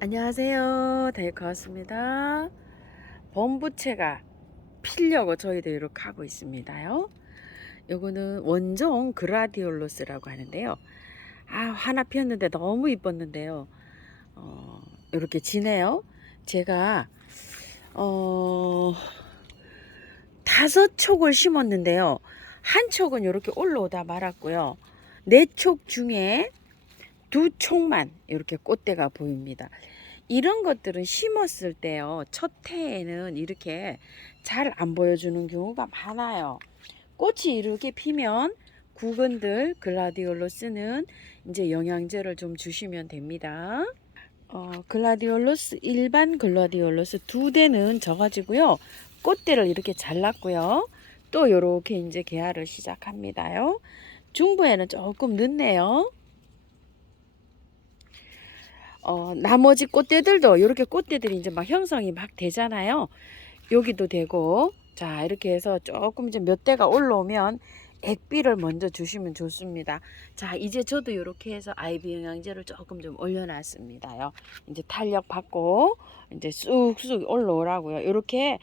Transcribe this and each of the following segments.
안녕하세요. 데이커였습니다. 범부채가 피려고 저희도 이렇게 하고 있습니다요. 요거는 원종 그라디올로스라고 하는데요. 하나 피었는데 너무 이뻤는데요. 이렇게 지네요. 제가 어, 5촉을 심었는데요. 한 촉은 이렇게 올라오다 말았고요. 4촉 중에 2촉만 이렇게 꽃대가 보입니다. 이런 것들은 심었을 때요, 첫 해에는 이렇게 잘 안 보여주는 경우가 많아요. 꽃이 이렇게 피면 구근들 글라디올로스는 이제 영양제를 좀 주시면 됩니다. 글라디올로스, 일반 글라디올로스 2대는 져가지고요, 꽃대를 이렇게 잘랐고요. 또 요렇게 이제 개화를 시작합니다요. 중부에는 조금 늦네요. 나머지 꽃대들도 이렇게 꽃대들이 이제 막 형성이 막 되잖아요. 여기도 되고, 자, 이렇게 해서 조금 이제 몇 대가 올라오면 액비를 먼저 주시면 좋습니다. 자, 이제 저도 이렇게 해서 아이비 영양제를 조금 좀 올려놨습니다요. 이제 탄력 받고 이제 쑥쑥 올라오라고요. 이렇게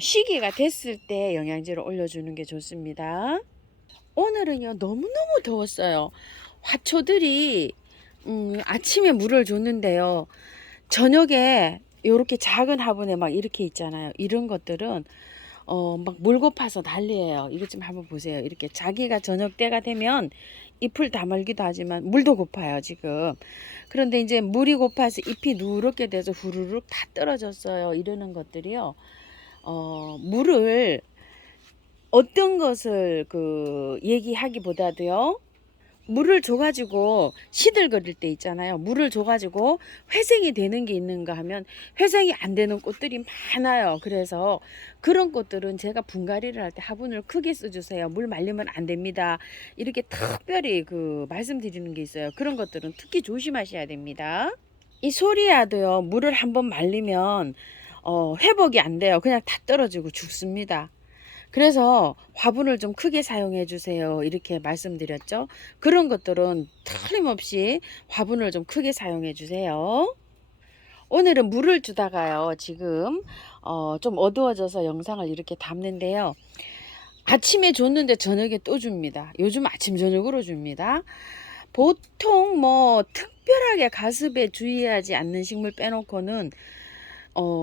시기가 됐을 때 영양제를 올려주는 게 좋습니다. 오늘은요, 너무너무 더웠어요. 화초들이 아침에 물을 줬는데요. 저녁에 요렇게 작은 화분에 막 이렇게 있잖아요. 이런 것들은 막 물 고파서 난리예요. 이것 좀 한번 보세요. 이렇게 자기가 저녁 때가 되면 잎을 다물기도 하지만 물도 고파요, 지금. 그런데 이제 물이 고파서 잎이 누렇게 돼서 후루룩 다 떨어졌어요. 이러는 것들이요. 물을 어떤 것을 얘기하기보다도요. 물을 줘가지고 시들거릴 때 있잖아요. 물을 줘가지고 회생이 되는 게 있는가 하면 회생이 안 되는 꽃들이 많아요. 그래서 그런 꽃들은 제가 분갈이를 할 때 화분을 크게 써주세요. 물 말리면 안 됩니다. 이렇게 특별히 말씀드리는 게 있어요. 그런 것들은 특히 조심하셔야 됩니다. 이 소리야도요, 물을 한번 말리면 회복이 안 돼요. 그냥 다 떨어지고 죽습니다. 그래서 화분을 좀 크게 사용해 주세요. 이렇게 말씀드렸죠. 그런 것들은 틀림없이 화분을 좀 크게 사용해 주세요. 오늘은 물을 주다가요, 지금 좀 어두워져서 영상을 이렇게 담는데요. 아침에 줬는데 저녁에 또 줍니다. 요즘 아침 저녁으로 줍니다. 보통 뭐 특별하게 가습에 주의하지 않는 식물 빼놓고는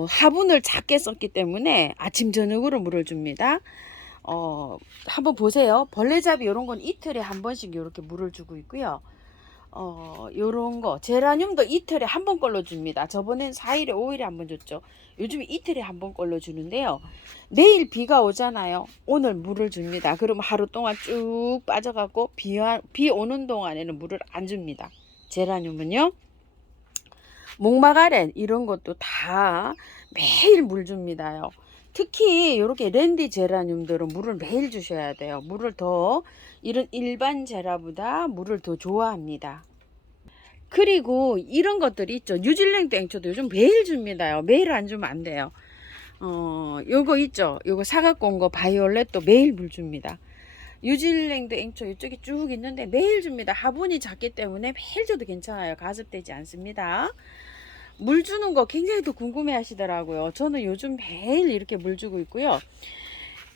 화분을 작게 썼기 때문에 아침 저녁으로 물을 줍니다. 한번 보세요. 벌레잡이 요런 건 이틀에 한 번씩 이렇게 물을 주고 있고요. 요런 거 제라늄도 이틀에 한 번 걸로 줍니다. 저번엔 4일에 5일에 한 번 줬죠. 요즘 이틀에 한 번 걸로 주는데요. 내일 비가 오잖아요. 오늘 물을 줍니다. 그러면 하루 동안 쭉 빠져갖고 비 오는 동안에는 물을 안 줍니다. 제라늄은요. 목마가렌 이런 것도 다 매일 물 줍니다요. 특히 이렇게 랜디 제라늄들은 물을 매일 주셔야 돼요. 물을 더 이런 일반 제라보다 물을 더 좋아합니다. 그리고 이런 것들이 있죠. 뉴질랜드 앵초도 요즘 매일 줍니다요. 매일 안 주면 안 돼요. 요거 있죠. 요거 사갖고 온 거 바이올렛도 매일 물 줍니다. 뉴질랜드 앵초 이쪽에 쭉 있는데 매일 줍니다. 화분이 작기 때문에 매일 줘도 괜찮아요. 가습되지 않습니다. 물 주는 거 굉장히 또 궁금해 하시더라고요. 저는 요즘 매일 이렇게 물 주고 있고요.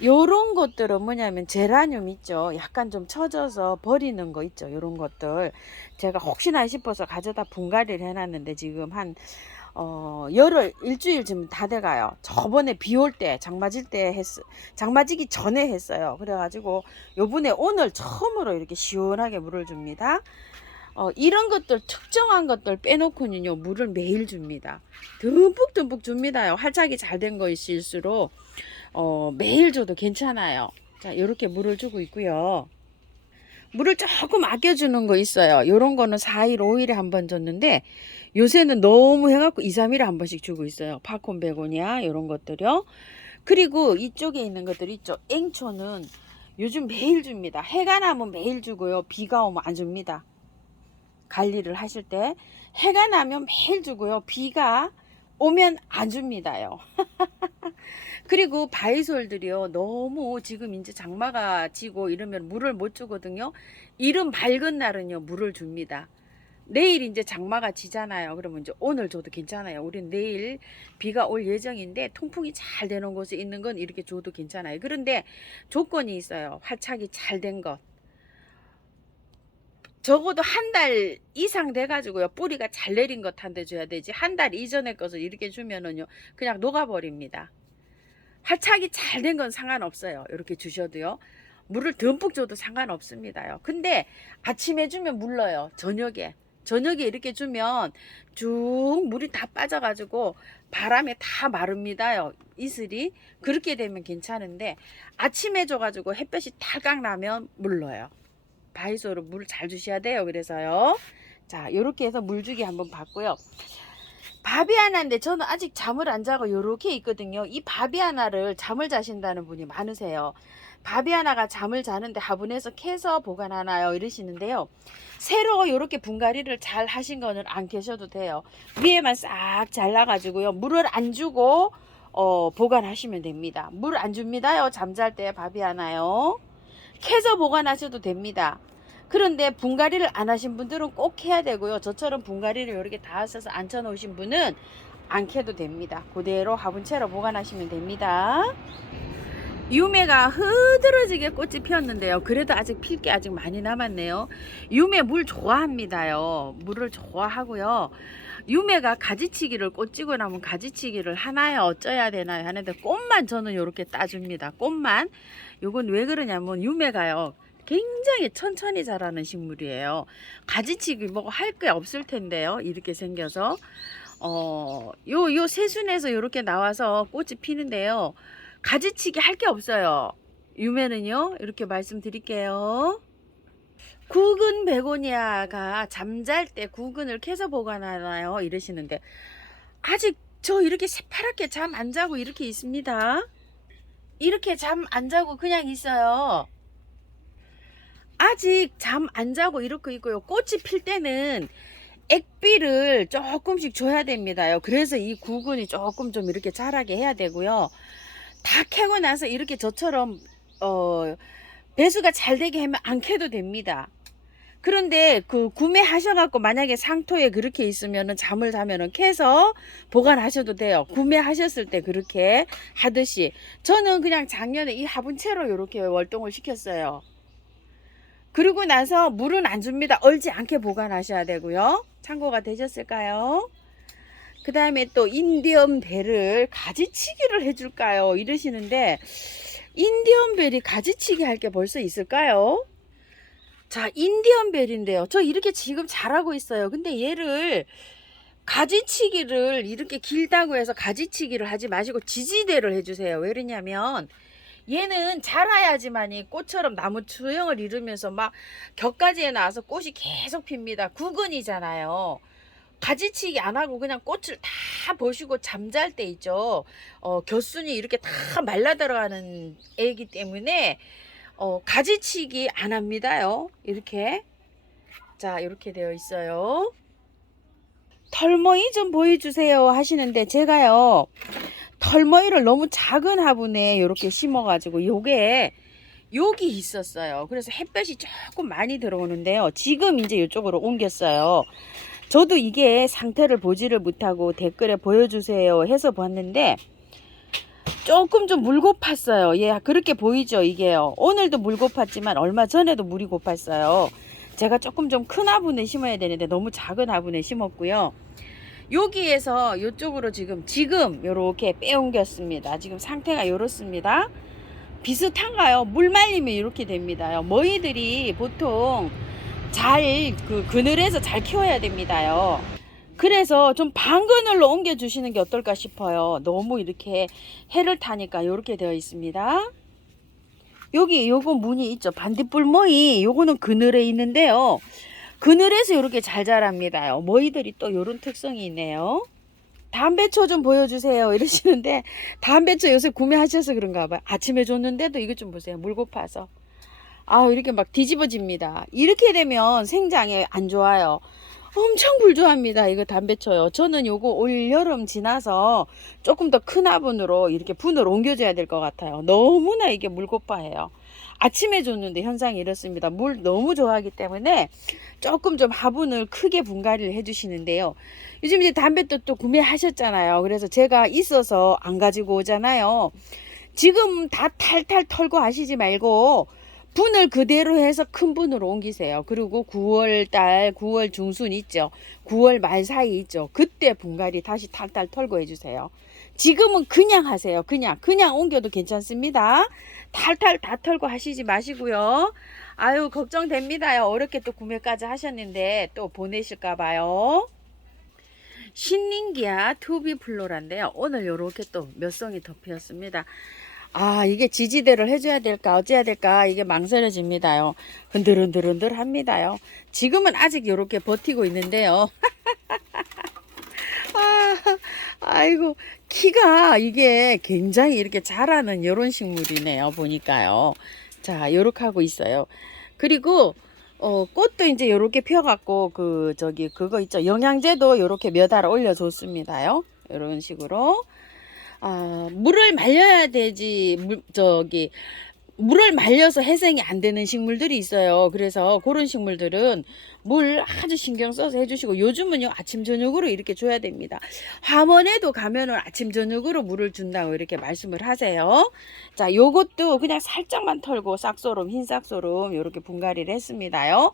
요런 것들은 뭐냐면 제라늄 있죠. 약간 좀 처져서 버리는 거 있죠. 요런 것들 제가 혹시나 싶어서 가져다 분갈이를 해놨는데 지금 한 열흘 일주일쯤 다 돼가요. 저번에 비 올 때 장마지기 전에 했어요. 그래가지고 요번에 오늘 처음으로 이렇게 시원하게 물을 줍니다. 이런 것들 특정한 것들 빼놓고는요 물을 매일 줍니다. 듬뿍듬뿍 줍니다요. 활착이 잘 된 것일수록 매일 줘도 괜찮아요. 자, 이렇게 물을 주고 있고요. 물을 조금 아껴주는 거 있어요. 요런 거는 4일 5일에 한 번 줬는데 요새는 너무 해갖고 2, 3일에 한 번씩 주고 있어요. 팝콘 베고니아 이런 것들요. 그리고 이쪽에 있는 것들 있죠. 앵초는 요즘 매일 줍니다. 해가 나면 매일 주고요. 비가 오면 안 줍니다. 관리를 하실 때 해가 나면 매일 주고요. 비가 오면 안 줍니다요. 그리고 바이솔들이요. 너무 지금 이제 장마가 지고 이러면 물을 못 주거든요. 이른 밝은 날은요. 물을 줍니다. 내일 이제 장마가 지잖아요. 그러면 이제 오늘 줘도 괜찮아요. 우리는 내일 비가 올 예정인데 통풍이 잘 되는 곳에 있는 건 이렇게 줘도 괜찮아요. 그런데 조건이 있어요. 활착이 잘 된 것. 적어도 한 달 이상 돼가지고요. 뿌리가 잘 내린 것 한 대 줘야 되지. 한 달 이전에 것을 이렇게 주면은요. 그냥 녹아버립니다. 활착이 잘 된 건 상관없어요. 이렇게 주셔도요. 물을 듬뿍 줘도 상관없습니다요. 근데 아침에 주면 물러요. 저녁에 이렇게 주면 쭉 물이 다 빠져가지고 바람에 다 마릅니다요. 이슬이. 그렇게 되면 괜찮은데 아침에 줘가지고 햇볕이 탈각 나면 물러요. 바이소로 물을 잘 주셔야 돼요. 그래서요. 자, 요렇게 해서 물주기 한번 봤고요. 바비아나인데 저는 아직 잠을 안 자고 요렇게 있거든요. 이 바비아나를 잠을 자신다는 분이 많으세요. 바비아나가 잠을 자는데 화분에서 캐서 보관하나요? 이러시는데요. 새로 요렇게 분갈이를 잘 하신 거는 안 캐셔도 돼요. 위에만 싹 잘라가지고요. 물을 안 주고 보관하시면 됩니다. 물 안 줍니다요. 잠잘 때 바비아나요. 캐서 보관하셔도 됩니다. 그런데 분갈이를 안 하신 분들은 꼭 해야 되고요. 저처럼 분갈이를 이렇게 다 하셔서 앉혀 놓으신 분은 안 캐도 됩니다. 그대로 화분채로 보관하시면 됩니다. 유매가 흐드러지게 꽃이 피었는데요. 그래도 아직 필 게 아직 많이 남았네요. 유매 물 좋아합니다요. 물을 좋아하고요. 유매가 가지치기를 꽃지고 나면 가지치기를 하나요? 어쩌야 되나요? 하는데 꽃만 저는 이렇게 따줍니다. 꽃만. 요건 왜 그러냐면 유매가요. 굉장히 천천히 자라는 식물이에요. 가지치기 뭐 할 게 없을 텐데요. 이렇게 생겨서 요 새순에서 이렇게 나와서 꽃이 피는데요. 가지치기 할 게 없어요. 유매는요. 이렇게 말씀드릴게요. 구근 베고니아가 잠잘 때 구근을 캐서 보관하나요? 이러시는데 아직 저 이렇게 새파랗게 잠 안 자고 이렇게 있습니다. 이렇게 잠 안 자고 그냥 있어요. 아직 잠 안 자고 이렇게 있고요. 꽃이 필 때는 액비를 조금씩 줘야 됩니다요. 그래서 이 구근이 조금 좀 이렇게 자라게 해야 되고요. 다 캐고 나서 이렇게 저처럼 배수가 잘 되게 하면 안 캐도 됩니다. 그런데 그 구매하셔갖고 만약에 상토에 그렇게 있으면은 잠을 자면은 캐서 보관하셔도 돼요. 구매하셨을 때 그렇게 하듯이. 저는 그냥 작년에 이 화분채로 이렇게 월동을 시켰어요. 그리고 나서 물은 안 줍니다. 얼지 않게 보관하셔야 되고요. 참고가 되셨을까요? 그 다음에 또 인디언벨을 가지치기를 해줄까요? 이러시는데 인디언벨이 가지치기 할 게 벌써 있을까요? 자, 인디언벨인데요. 저 이렇게 지금 자라고 있어요. 근데 얘를 가지치기를 이렇게 길다고 해서 가지치기를 하지 마시고 지지대를 해주세요. 왜 그러냐면 얘는 자라야지만이 꽃처럼 나무 수형을 이루면서 막 격가지에 나와서 꽃이 계속 핍니다. 구근이잖아요. 가지치기 안 하고 그냥 꽃을 다 보시고 잠잘 때 있죠. 겨순이 이렇게 다 말라 들어가는 애이기 때문에 가지치기 안 합니다요. 이렇게. 자, 이렇게 되어 있어요. 털모이 좀 보여주세요 하시는데 제가요. 털모이를 너무 작은 화분에 이렇게 심어가지고 요게 여기 있었어요. 그래서 햇볕이 조금 많이 들어오는데요. 지금 이제 이쪽으로 옮겼어요. 저도 이게 상태를 보지를 못하고 댓글에 보여주세요 해서 봤는데 조금 좀 물 고팠어요. 예, 그렇게 보이죠 이게요. 오늘도 물 고팠지만 얼마 전에도 물이 고팠어요. 제가 조금 좀 큰 화분에 심어야 되는데 너무 작은 화분에 심었고요. 여기에서 이쪽으로 지금 요렇게 빼옮겼습니다. 지금 상태가 이렇습니다. 비슷한가요? 물 말리면 이렇게 됩니다. 머이들이 보통 잘 그늘에서 잘 키워야 됩니다요. 그래서 좀 반그늘로 옮겨 주시는 게 어떨까 싶어요. 너무 이렇게 해를 타니까 이렇게 되어 있습니다. 여기 요거 무늬 있죠. 반딧불 머이 요거는 그늘에 있는데요. 그늘에서 이렇게 잘 자랍니다요. 머이들이 또 이런 특성이 있네요. 담배초 좀 보여주세요 이러시는데 담배초 요새 구매하셔서 그런가 봐요. 아침에 줬는데도 이것 좀 보세요. 물 고파서 이렇게 막 뒤집어집니다. 이렇게 되면 생장에 안 좋아요. 엄청 불조합니다. 이거 담배초요. 저는 요거 올 여름 지나서 조금 더 큰 화분으로 이렇게 분을 옮겨줘야 될 것 같아요. 너무나 이게 물고파해요. 아침에 줬는데 현상이 이렇습니다. 물 너무 좋아하기 때문에 조금 좀 화분을 크게 분갈이를 해주시는데요. 요즘 이제 담배도 또 구매하셨잖아요. 그래서 제가 있어서 안 가지고 오잖아요. 지금 다 탈탈 털고 하시지 말고 분을 그대로 해서 큰 분으로 옮기세요. 그리고 9월 달, 9월 중순 있죠. 9월 말 사이 있죠. 그때 분갈이 다시 탈탈 털고 해주세요. 지금은 그냥 하세요. 그냥 옮겨도 괜찮습니다. 탈탈 다 털고 하시지 마시고요. 아유, 걱정됩니다요. 어렵게 또 구매까지 하셨는데 또 보내실까 봐요. 신nin기아 투비플로라인데요. 오늘 요렇게 또 몇 송이 더 피었습니다. 아, 이게 지지대를 해줘야 될까 어째야 될까 이게 망설여집니다요. 흔들흔들 합니다요. 지금은 아직 요렇게 버티고 있는데요. 아, 아이고, 키가 이게 굉장히 이렇게 자라는 요런 식물이네요. 보니까요. 자, 요렇게 하고 있어요. 그리고 꽃도 이제 요렇게 펴갖고 그거 있죠. 영양제도 요렇게 몇 알 올려줬습니다요. 요런 식으로. 아, 물을 말려야 되지. 물을 말려서 해생이 안 되는 식물들이 있어요. 그래서 그런 식물들은 물 아주 신경 써서 해주시고, 요즘은요 아침 저녁으로 이렇게 줘야 됩니다. 화원에도 가면은 아침 저녁으로 물을 준다고 이렇게 말씀을 하세요. 자, 요것도 그냥 살짝만 털고 싹소름, 흰 싹소름 이렇게 분갈이를 했습니다요.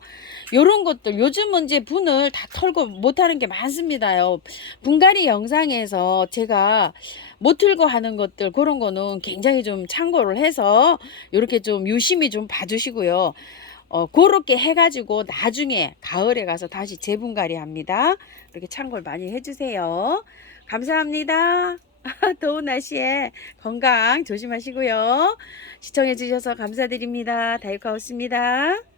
요런 것들 요즘은 이제 분을 다 털고 못하는 게 많습니다요. 분갈이 영상에서 제가 못 틀고 하는 것들 그런 거는 굉장히 좀 참고를 해서 이렇게 좀 유심히 좀 봐주시고요. 그렇게 해가지고 나중에 가을에 가서 다시 재분갈이 합니다. 이렇게 참고를 많이 해주세요. 감사합니다. 더운 날씨에 건강 조심하시고요. 시청해 주셔서 감사드립니다. 다이카우스입니다.